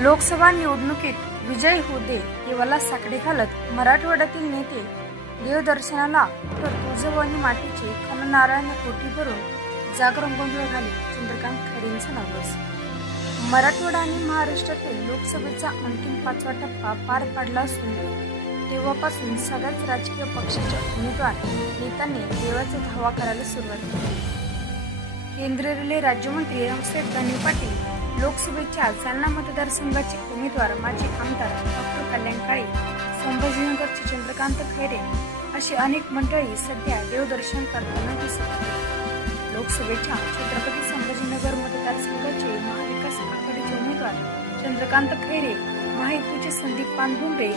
लोकसभा निवडणुकीत विजयी होऊ दे देवाला साकडे घालत मराठवाड्यातील नेते देवदर्शनाला तर तुळजाभवानी मातेचे खणनारायण कोटी भरून जागरण गोंधळ घाले चंद्रकांत खैरेंचा नवस। मराठवाडा आणि महाराष्ट्रातील लोकसभेचा अंतिम 5वा टप्पा पार पडला असून तेव्हापासून सगळ्याच राजकीय पक्षाच्या उमेदवार नेत्यांनी देवाचा धावा करायला सुरुवात केली। केंद्रीय रेल्वे राज्यमंत्री रावसाहेब दानवे पाटील, लोकसभेच्या जालना मतदारसंघाचे उमेदवार माजी आमदार डॉ. कल्याण काळे, संभाजीनगरचे चंद्रकांत खैरे अशी अनेक मंडळी सध्या देवदर्शन करताना दिसत आहेत। लोकसभेच्या छत्रपती संभाजीनगर मतदारसंघाचे महाविकास आघाडीचे उमेदवार चंद्रकांत खैरे, महायुतीचे संदीप पानभुमरे,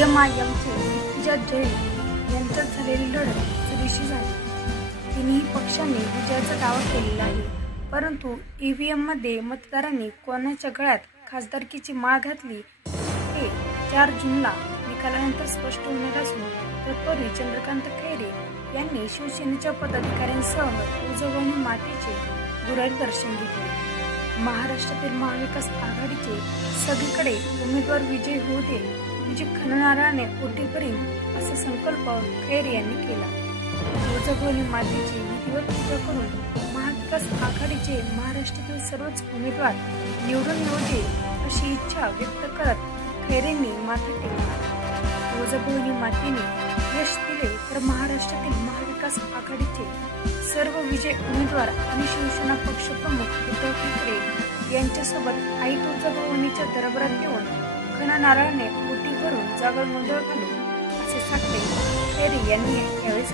एमआयएमचे इम्तियाज जलील यांच्यात झालेली लढत चुरशी झाली। तिन्ही पक्षांनी विजयाचा दावा केलेला आहे, परंतु ईव्हीएम मध्ये मतदारांनी कोणाच्या गळ्यात खासदारकीची माळ घातली हे 4 जूनला निकालानंतर स्पष्ट होणार असून तत्पूर्वी चंद्रकांत खैरे यांनी शिवसेनेच्या पदाधिकाऱ्यांसह तुळजाभवानी मातेचे गुरुवारी दर्शन घेतले। महाराष्ट्रातील महाविकास आघाडीचे सगळीकडे उमेदवार विजयी होऊ दे, तुझी खणनारायणे ओटी भरीन असा संकल्प खैरे यांनी केला। तुळजाभवानी मातेची विधिवत पूजा करून महाविकास आघाडीचे महाराष्ट्रातील सर्वच उमेदवार निवडून येऊ दे अशी इच्छा व्यक्त करत खैरेंनी माथे टेकला। तुळजाभवानी मातेने यश दिले तर महाराष्ट्रातील महाविकास आघाडीचे सर्व विजय उमेदवार आणि शिवसेना पक्षप्रमुख उद्धव ठाकरे यांच्यासोबत आई तुळजाभवानीच्या दरबारात येऊन खणनारायणे ओटी भरून जागरण गोंधळ घालू असे साकडे खैरे यांनी यावेळेस